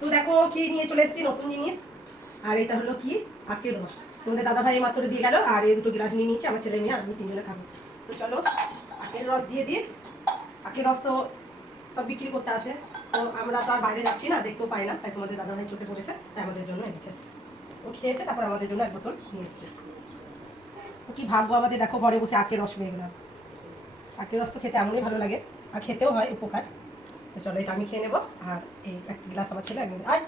তো দেখো কি নিয়ে চলে এসেছি নতুন জিনিস। আর এটা হলো কি আখের রস। তোমাদের দাদা ভাই মাত্র দিয়ে গেল আর এই দুটো গ্লাস নিয়ে নিয়েছি আমার ছেলে মেয়ে আমি তিনজনে খাবো। তো চলো আখের রস দিয়ে দিই। আখের রস তো সব বিক্রি করতে আসে, তো আমরা তো আর বাইরে যাচ্ছি না, দেখতেও পাই না, তাই তোমাদের দাদা ভাই চোখে পড়েছে তাই আমাদের জন্য এনেছে। ও খেয়েছে, তারপর আমাদের জন্য এক বোতল নিয়ে এসছে। তো কি ভাগ্য আমাদের, দেখো ঘরে বসে আখের রস পেয়ে গেলাম। আখের রস তো খেতে এমনই ভালো লাগে আর খেতেও হয় উপকার। তো চলো এটা আমি খেয়ে নেবো আর এই এক গ্লাস আমার ছেলে একদম আয়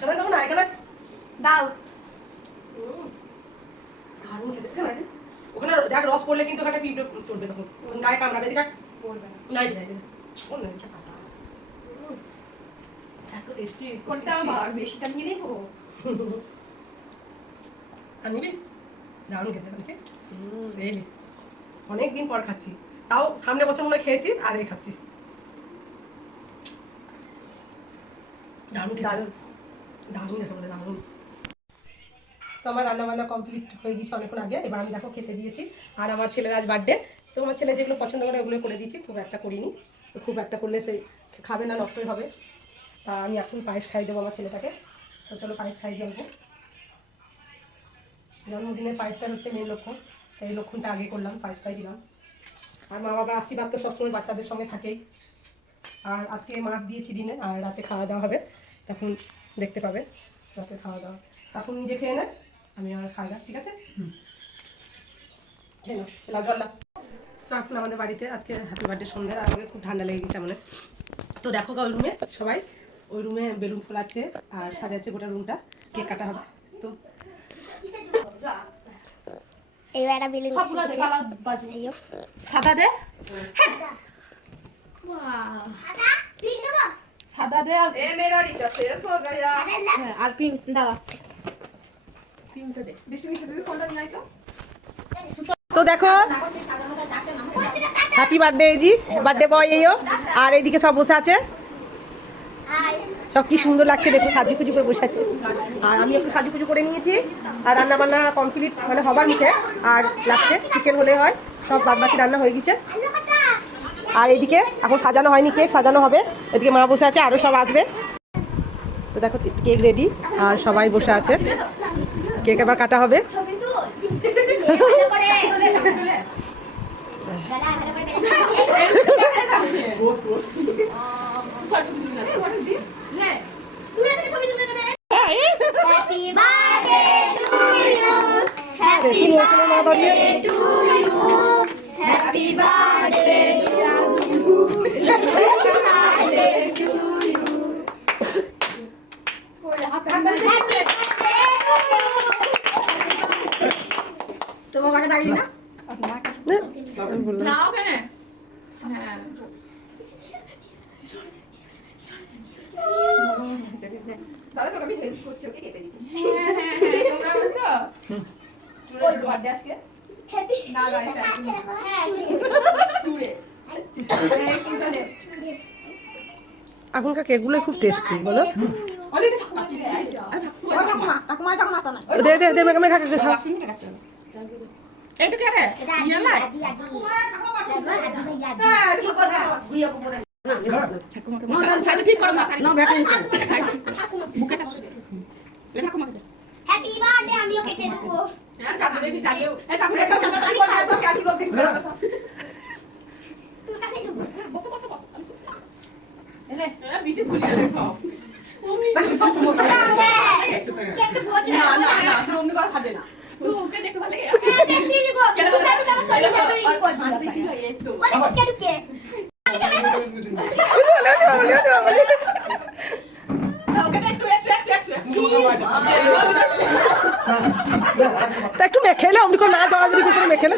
চলে দেবো না এখানে দাও। দারুণ খেতে ওখানে দেখ রস পড়লে কিন্তু ওখানে পিঁপড়ে চলবে, তখন গায়ে কামড়াবে। এদিকে নাই এত টেস্টি কোনটা আমার বেশিটা নিয়ে নেবো? আর নিবি? দারুণ খেতে অনেকে সেলি অনেকদিন পর খাচ্ছি, তাও সামনে বছর মনে খেয়েছি আর এই খাচ্ছি। দারুণ দারুণ দারুণ দেখো বলে দারুণ। তো আমার রান্না বান্না কমপ্লিট হয়ে গেছে অনেকক্ষণ আগে। এবার আমি দেখো খেতে দিয়েছি। আর আমার ছেলের আজ বার্থডে, তো আমার ছেলে যেগুলো পছন্দ করে ওগুলো করে দিয়েছি, খুব একটা করিনি। তো খুব একটা করলে সেই খাবে না, নষ্টই হবে। তা আমি এখন পায়েস খাই দেবো আমার ছেলেটাকে। তো চলো পায়েস খাই দিয়ে অল্প। জন্মদিনের পায়েসটা হচ্ছে মেন লক্ষণ, সেই লক্ষণটা আগে করলাম, পায়েস খাই দিলাম। আর মা বাবার আশীর্বাদ তো সবসময় বাচ্চাদের সঙ্গে থাকেই। আর আজকে মাছ দিয়েছি দিনে, আর রাতে খাওয়া দাওয়া হবে, তখন দেখতে পাবে রাতে খাওয়া দাওয়া। তখন নিজে খেয়ে নেয়, আমি আর খাই না, ঠিক আছে? খেয়ে নাও জল। তো এখন আমাদের বাড়িতে আজকে হ্যাপি বার্থডে সন্ধ্যা, আর আমাকে খুব ঠান্ডা লেগে গেছে মনে। তো দেখো ওই রুমে সবাই, ওই রুমে বেলুন ফোলাচ্ছে আর সাজাচ্ছে গোটা রুমটা, কেক কাটা হবে। তো এবার বেলুন সাদা দে, সাদা দে আর আর পিঙ্ক দাঁড়া, পিঙ্কটা দে। ফোনটা নিয়ে আয় তো। তো দেখো হ্যাপি বার্থডে জি, বার্থডে বয় এইও। আর এইদিকে সব বসে আছে, সব কি সুন্দর লাগছে দেখো, সাজুকুজু করে বসে আছে। আর আমি একটু সাজুকুজু করে নিয়েছি। আর রান্না বান্না কমপ্লিট মানে হবার মুখে, আর লাস্টে চিকেন হলে হয়, সব বাদ বাকি রান্না হয়ে গেছে। আর এইদিকে এখন সাজানো হয়নি, কেক সাজানো হবে। এদিকে মা বসে আছে, আরও সব আসবে। তো দেখো কেক রেডি আর সবাই বসে আছে, কেক এবার কাটা হবে। তোমার কাছে ডাকলি না? না ওখানে। হ্যাঁ তাহলে তো আমি হেল্প করছি ওকে কেটে দিতে। হ্যাঁ তোমরা বলছো ওই বার্থডে আজকে হ্যাপি না না এটা চুড়ে এই কিনতে এখনকার কেকগুলো খুব টেস্টি বলো। দে দে দে মেঘা মেঘা খা। এইটা কে রে ইয়া লাই কি করব গুইয়া করে না সাইড ঠিক করো না সাইড নো ব্যাক সাইড বুকেটা লে ঠাকুমা হ্যাপি বার্থডে আমিও কেটে দেবো। হ্যাঁ চাঁদে দেবী চাঁদে এই ঠাকুরের কাছে আমি করব কি আশীর্বাদ দিতে তুই কাছে দেবো। বসো বসো বসো এনে বিচে ভুলি গেছে সব ও মিছে সব না না না তুমি অন্য করে খাবে না ওকে দেখতে ভালো লাগে বেশি দিব কেন আমি আমার শরীরে করে ই করব এই তো বলে কে ঢুকে তা একটু মেখেলে অমনি করে না জড়াজড়ি করে মেখেলে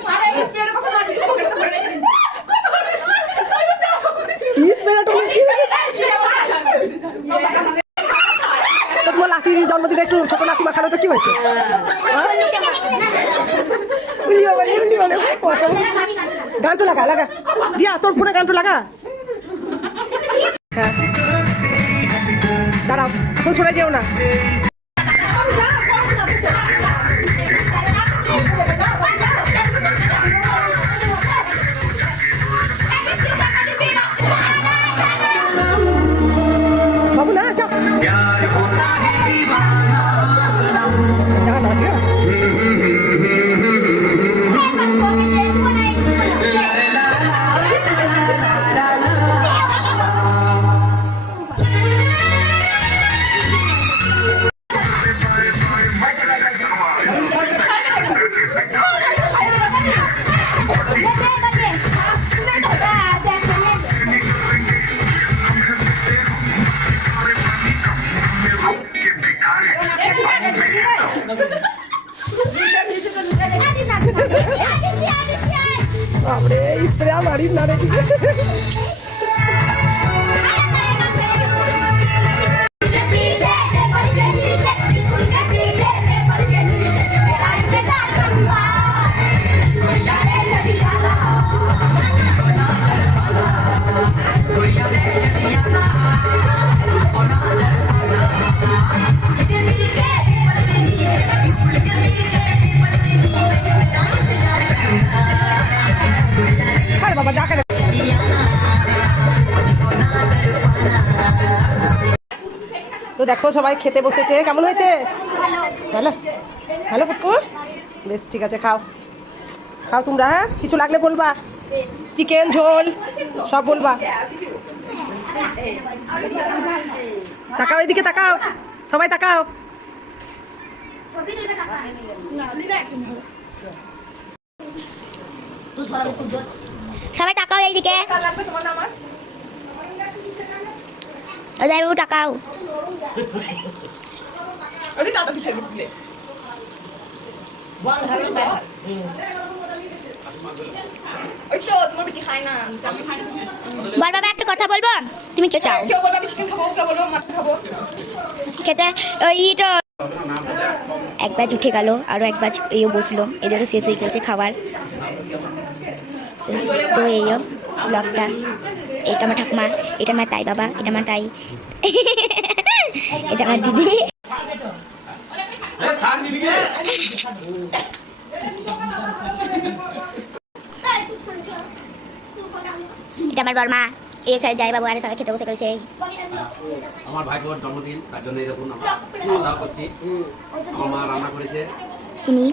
তোমার লাঠির জন্মদিনে একটু ছোট লাঠি মাখানো তো কি হয়েছে? গানটু লাগা লাগা দিয়া, তোর ফোনে গানটু লাগা। হ্যাঁ দাঁড়াও, এখন ছড়ে যেও না। বাবু বাপরে আমারই না রে আরে বাবা যা করে তো দেখো সবাই খেতে বসেছে কেমন হয়েছে ভালো ভালো পুটকু বেশ ঠিক আছে খাও খাও তোমরা হ্যাঁ কিছু লাগলে বলবা চিকেন ঝোল সব বলবা তাকাও এদিকে তাকাও সবাই তাকাও সবাই তাকাও এইদিকে তাকাও বল বাবা একটা কথা বলবো তুমি কে চাও কেউ বলবো আমি চিকেন খাবো, কেউ বলবো মাটন খাবো। খেতে ওইটা এক ব্যাচ উঠে গেল আরো এক ব্যাচ এই বসলো এদেরও শেষ হয়ে গেছে খাবার তো এই ব্লগটা এটা আমার ঠাকুমা এটা আমার তাই বাবা এটা আমার তাই এটা আমার দিদি এটা আমার বর্মা এই সাইড যাই বাবু আরে সবাই খেতে বসে গেছে আমার ভাইবোর জন্মদিন তার জন্য এরকম আমরা খাওয়া দাওয়া করছি আমার মা রান্না করেছে ইনি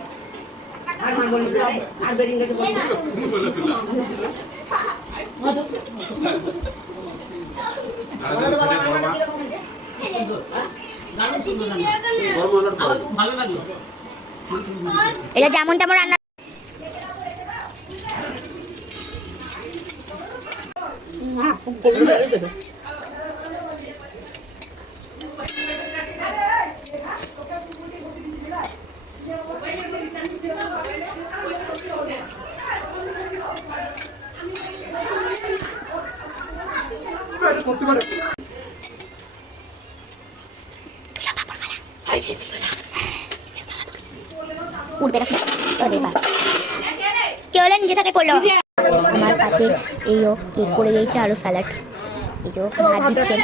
আর ওদের ছেলে বড় মা ভালো লাগলো এটা যেমন তেমন রান্না উঠবে না কে হলে নিজে থেকে করলো আমার পাতে এইও কেক করে দিয়েছে আরো স্যালাড এইও ভাত দিচ্ছে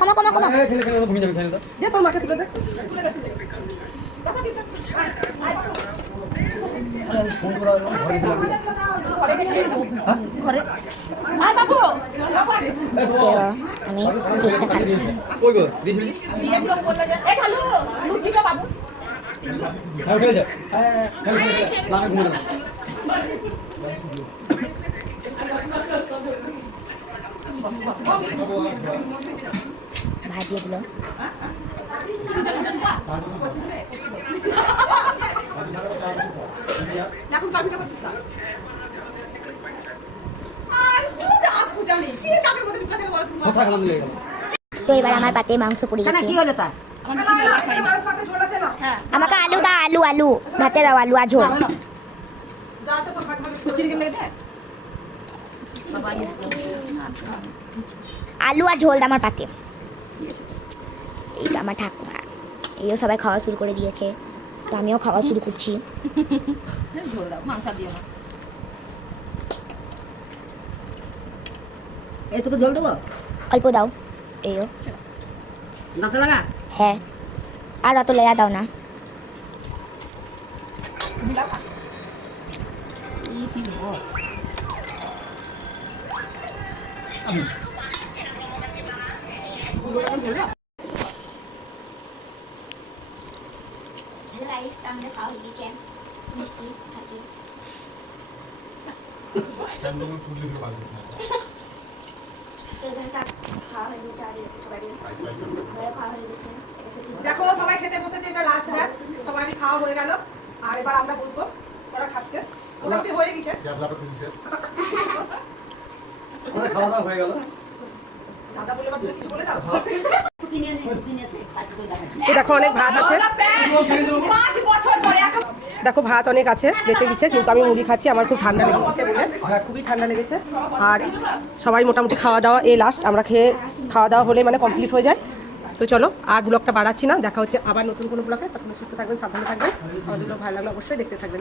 কমা কমা কমা দে তোর মাকে তুলে দে আমি কেকটা খাচ্ছি ভাত দিয়ে দিল তো এবার আমার পাতে মাংস পড়ে গেছে আমাকে আলু দাও আলু আলু ভাতে দাও আলু আর ঝোল আলু আর ঝোল দাও আমার পাতে এইটা আমার ঠাকুমা এইও সবাই খাওয়া শুরু করে দিয়েছে তো আমিও খাওয়া শুরু করছি এটুকু জল দেবো অল্প দাও এইও দাঁতে লাগা হ্যাঁ আর অত লেয়া দাও না মিষ্টি খাচ্ছি দেখো সবাই খেতে বসেছে এটা লাস্ট ব্যাচ সবারই খাওয়া হয়ে গেল আর এবার আমরা বসবো ওরা খাচ্ছে মোটামুটি হয়ে গেছে খাওয়া দাওয়া হয়ে গেল দাদা বলে তুমি কিছু বলে দাও এই দেখো অনেক ভাত আছে 5 বছর পরে দেখো ভাত অনেক আছে বেঁচে গেছে, কিন্তু আমি মুড়ি খাচ্ছি, আমার খুব ঠান্ডা লেগেছে বলে, খুবই ঠান্ডা লেগেছে। আর সবাই মোটামুটি খাওয়া দাওয়া এই লাস্ট, আমরা খাওয়া দাওয়া হলে মানে কমপ্লিট হয়ে যায়। তো চলো আর ব্লগটা বাড়াচ্ছি না, দেখা হচ্ছে আবার নতুন কোনো ব্লগে। তখন সুস্থ থাকবেন, সাবধানে থাকবেন, আমাদের ব্লগ ভালো লাগলে অবশ্যই দেখতে থাকবেন।